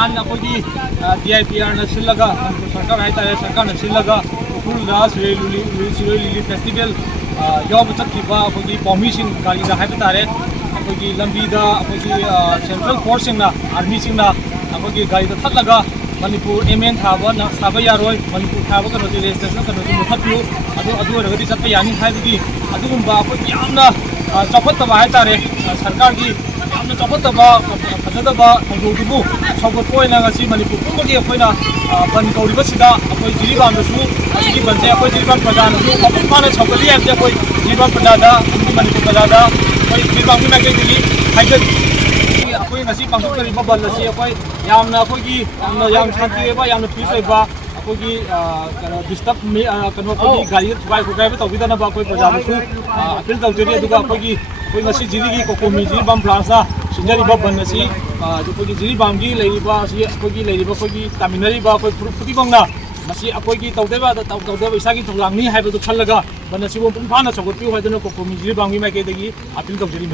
नान अखोगी DIPR न सिलगा सरकार हाइतारे सरकार न सिलगा उखुलदा सिरोई लिली फेस्टिवल यौब चखिबा अखोगी पॉमिसिंग गाड़ी दा हाइबा तारे अखोगी लंबीदा अखोगी सेंट्रल फोर्स सिंगना आर्मी सिंगना अखोगी गाड़ी दा थतलगा मणिपुर MN थाबा न साबा यारोय मणिपुर थाबा कनो रेजिस्ट्रेशन कनो मुथपियो अदु रगदी चतपा यानी हाइबगी अदुगुंबा अखोगी यामना चौपत्तबा हाइतारे सरकार की यामना चौपत्तबा फजदबा थोंदोदुबु सौगतपो ओइना ngasi मणिपुर पुंबगी अखोइना बन कौरिबसिदा अखोइ जिरिबामदसु असि बनजे अखोइ जिरिबाम प्रजानसु मपुं फाना सौगली हाइबजे अखोइ जिरिबाम प्रजादा मणिपुर प्रजादा अखोइ जिरिबामनि माइकैदगी हाइगत अखोइ ngasi पांथोकरिबा बन असि अखोइ यामना अखोइगी याम शांति एबा यामना पीस ओइबा अखोइगी डिस्टर्ब मी कनो अखोइगी गाड़ी थुगाइ खुगाइबा तौबिदनबा अखोइ प्रजानसु अपील तौजरी अदुगा अखोइगी अखोइ ngasi जिरिगी कोकोमी जिरिबाम ब्रांचना सिंजरिबा बन असि अखोइगी जिरिबामगी लेरिबा असि अखोइगी लेरिबा अखोइगी तामिनरिबा अखोइ फुरुफुतिबंगना मसी अखोइगी तौदेबा इसागी थौलांगनी हाइबदु खल्लगा बन असि वो पुंफाना सौगतपियो हाइदना कोकोमी जिरिबामगी माइकैदगी अपील तौजरी।